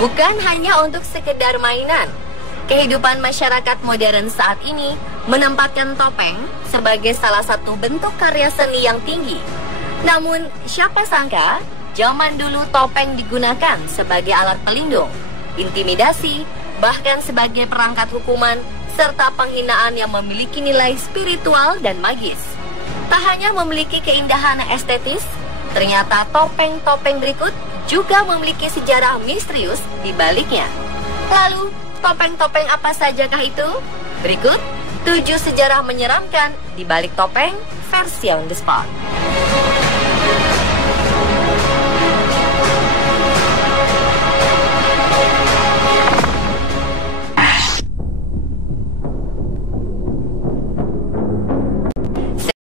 Bukan hanya untuk sekedar mainan, kehidupan masyarakat modern saat ini menempatkan topeng sebagai salah satu bentuk karya seni yang tinggi. Namun, siapa sangka zaman dulu topeng digunakan sebagai alat pelindung, intimidasi, bahkan sebagai perangkat hukuman, serta penghinaan yang memiliki nilai spiritual dan magis. Tak hanya memiliki keindahan estetis, ternyata topeng-topeng berikut juga memiliki sejarah misterius di baliknya. Lalu, topeng-topeng apa sajakah itu? Berikut 7 sejarah menyeramkan di balik topeng versi on the spot.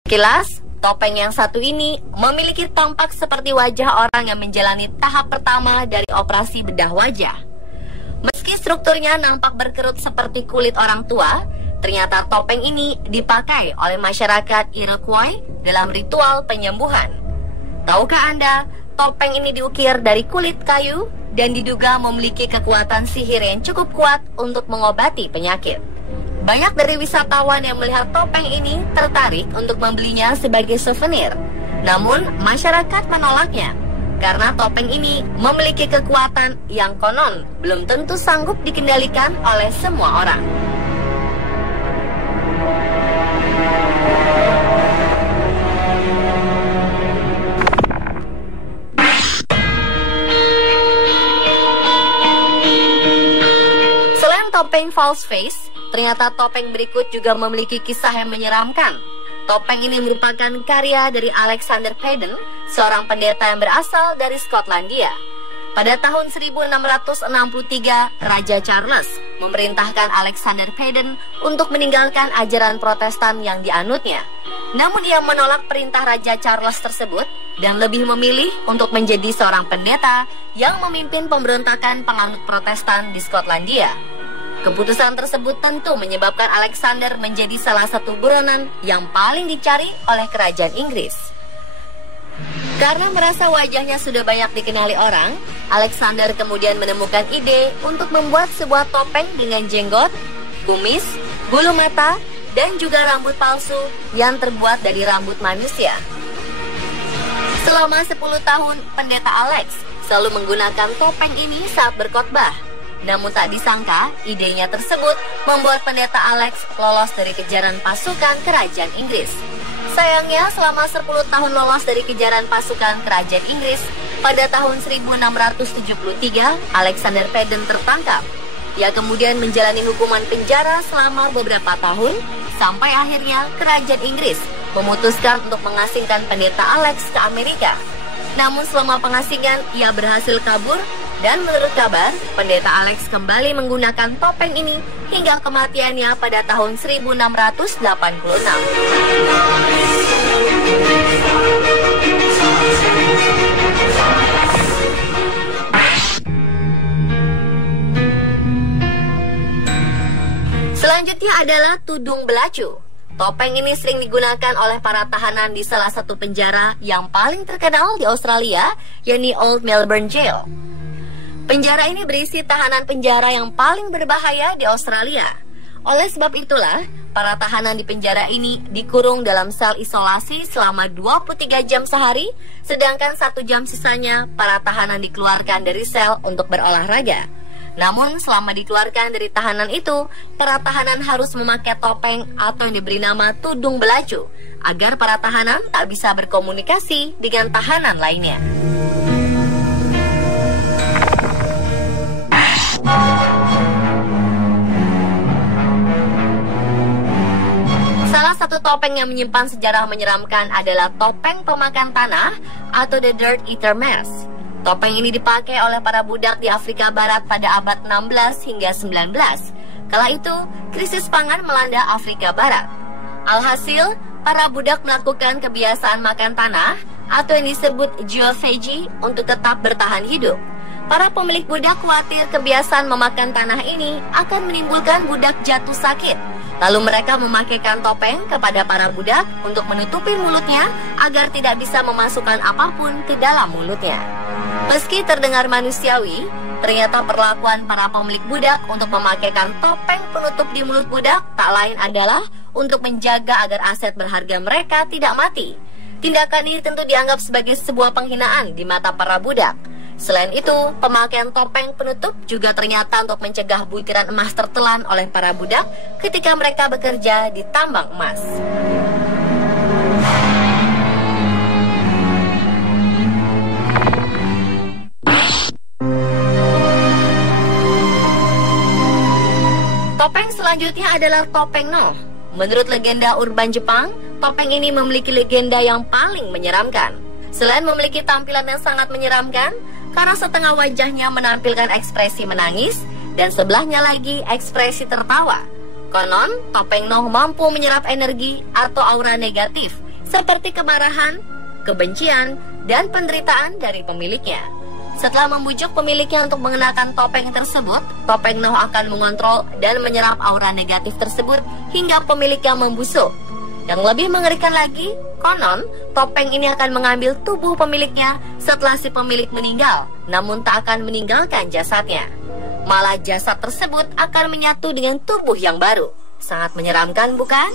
Sekilas, topeng yang satu ini memiliki tampak seperti wajah orang yang menjalani tahap pertama dari operasi bedah wajah. Meski strukturnya nampak berkerut seperti kulit orang tua, ternyata topeng ini dipakai oleh masyarakat Iroquois dalam ritual penyembuhan. Tahukah Anda, topeng ini diukir dari kulit kayu dan diduga memiliki kekuatan sihir yang cukup kuat untuk mengobati penyakit. Banyak dari wisatawan yang melihat topeng ini tertarik untuk membelinya sebagai souvenir. Namun, masyarakat menolaknya karena topeng ini memiliki kekuatan yang konon belum tentu sanggup dikendalikan oleh semua orang. Selain topeng false face, ternyata topeng berikut juga memiliki kisah yang menyeramkan. Topeng ini merupakan karya dari Alexander Peden, seorang pendeta yang berasal dari Skotlandia. Pada tahun 1663, Raja Charles memerintahkan Alexander Peden untuk meninggalkan ajaran Protestan yang dianutnya. Namun ia menolak perintah Raja Charles tersebut dan lebih memilih untuk menjadi seorang pendeta yang memimpin pemberontakan penganut Protestan di Skotlandia. Keputusan tersebut tentu menyebabkan Alexander menjadi salah satu buronan yang paling dicari oleh kerajaan Inggris. Karena merasa wajahnya sudah banyak dikenali orang, Alexander kemudian menemukan ide untuk membuat sebuah topeng dengan jenggot, kumis, bulu mata, dan juga rambut palsu yang terbuat dari rambut manusia. Selama 10 tahun, pendeta Alex selalu menggunakan topeng ini saat berkhotbah. Namun tak disangka, idenya tersebut membuat pendeta Alex lolos dari kejaran pasukan kerajaan Inggris. Sayangnya, selama 10 tahun lolos dari kejaran pasukan kerajaan Inggris, pada tahun 1673, Alexander Peden tertangkap. Ia kemudian menjalani hukuman penjara selama beberapa tahun, sampai akhirnya kerajaan Inggris memutuskan untuk mengasingkan pendeta Alex ke Amerika. Namun selama pengasingan, ia berhasil kabur. Dan menurut kabar, pendeta Alex kembali menggunakan topeng ini hingga kematiannya pada tahun 1686. Selanjutnya adalah tudung belacu. Topeng ini sering digunakan oleh para tahanan di salah satu penjara yang paling terkenal di Australia, yakni Old Melbourne Jail. Penjara ini berisi tahanan penjara yang paling berbahaya di Australia. Oleh sebab itulah, para tahanan di penjara ini dikurung dalam sel isolasi selama 23 jam sehari, sedangkan 1 jam sisanya para tahanan dikeluarkan dari sel untuk berolahraga. Namun selama dikeluarkan dari tahanan itu, para tahanan harus memakai topeng atau yang diberi nama tudung belacu, agar para tahanan tak bisa berkomunikasi dengan tahanan lainnya. Salah satu topeng yang menyimpan sejarah menyeramkan adalah topeng pemakan tanah atau the Dirt Eater Mask. Topeng ini dipakai oleh para budak di Afrika Barat pada abad 16 hingga 19. Kala itu, krisis pangan melanda Afrika Barat. Alhasil, para budak melakukan kebiasaan makan tanah atau yang disebut geophagy untuk tetap bertahan hidup. Para pemilik budak khawatir kebiasaan memakan tanah ini akan menimbulkan budak jatuh sakit. Lalu mereka memakaikan topeng kepada para budak untuk menutupi mulutnya agar tidak bisa memasukkan apapun ke dalam mulutnya. Meski terdengar manusiawi, Ternyata perlakuan para pemilik budak untuk memakaikan topeng penutup di mulut budak tak lain adalah untuk menjaga agar aset berharga mereka tidak mati. Tindakan ini tentu dianggap sebagai sebuah penghinaan di mata para budak. Selain itu, pemakaian topeng penutup juga ternyata untuk mencegah butiran emas tertelan oleh para budak ketika mereka bekerja di tambang emas. Topeng selanjutnya adalah topeng Noh. Menurut legenda urban Jepang, topeng ini memiliki legenda yang paling menyeramkan. Selain memiliki tampilan yang sangat menyeramkan, karena setengah wajahnya menampilkan ekspresi menangis dan sebelahnya lagi ekspresi tertawa. Konon, topeng Noh mampu menyerap energi atau aura negatif seperti kemarahan, kebencian, dan penderitaan dari pemiliknya. Setelah membujuk pemiliknya untuk mengenakan topeng tersebut, topeng Noh akan mengontrol dan menyerap aura negatif tersebut hingga pemiliknya membusuk. Yang lebih mengerikan lagi, konon topeng ini akan mengambil tubuh pemiliknya setelah si pemilik meninggal, namun tak akan meninggalkan jasadnya. Malah jasad tersebut akan menyatu dengan tubuh yang baru. Sangat menyeramkan, bukan?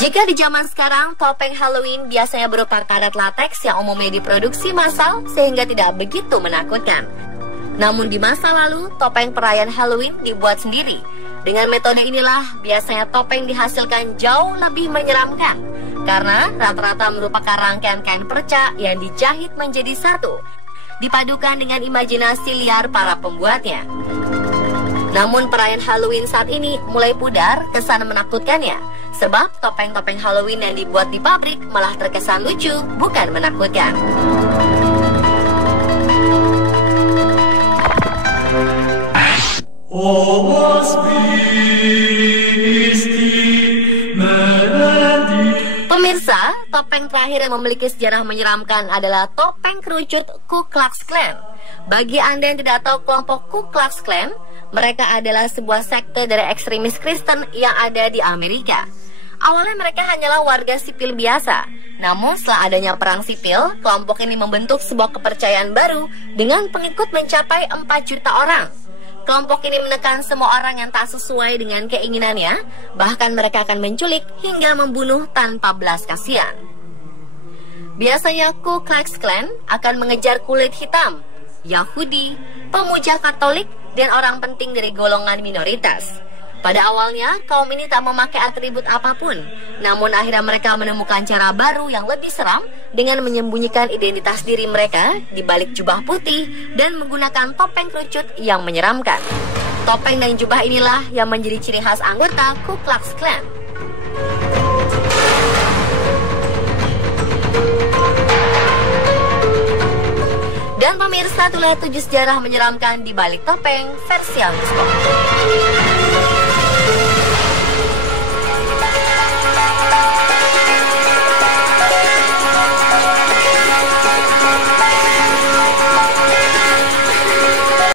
Jika di zaman sekarang, topeng Halloween biasanya berupa karet lateks yang umumnya diproduksi massal sehingga tidak begitu menakutkan. Namun di masa lalu, topeng perayaan Halloween dibuat sendiri. Dengan metode inilah, biasanya topeng dihasilkan jauh lebih menyeramkan. Karena rata-rata merupakan rangkaian kain perca yang dijahit menjadi satu, dipadukan dengan imajinasi liar para pembuatnya. Namun perayaan Halloween saat ini mulai pudar kesan menakutkannya, sebab topeng-topeng Halloween yang dibuat di pabrik malah terkesan lucu, bukan menakutkan. Pemirsa, topeng terakhir yang memiliki sejarah menyeramkan adalah topeng kerucut Ku Klux Klan. Bagi Anda yang tidak tahu kelompok Ku Klux Klan, mereka adalah sebuah sekte dari ekstremis Kristen yang ada di Amerika. Awalnya mereka hanyalah warga sipil biasa. Namun setelah adanya perang sipil, kelompok ini membentuk sebuah kepercayaan baru dengan pengikut mencapai 4 juta orang. Kelompok ini menekan semua orang yang tak sesuai dengan keinginannya, bahkan mereka akan menculik hingga membunuh tanpa belas kasihan. Biasanya Ku Klux Klan akan mengejar kulit hitam, Yahudi, pemuja Katolik, dan orang penting dari golongan minoritas. Pada awalnya, kaum ini tak memakai atribut apapun. Namun akhirnya mereka menemukan cara baru yang lebih seram dengan menyembunyikan identitas diri mereka di balik jubah putih dan menggunakan topeng kerucut yang menyeramkan. Topeng dan jubah inilah yang menjadi ciri khas anggota Ku Klux Klan. Dan pemirsa, itulah 7 sejarah menyeramkan di balik topeng versi Agustus.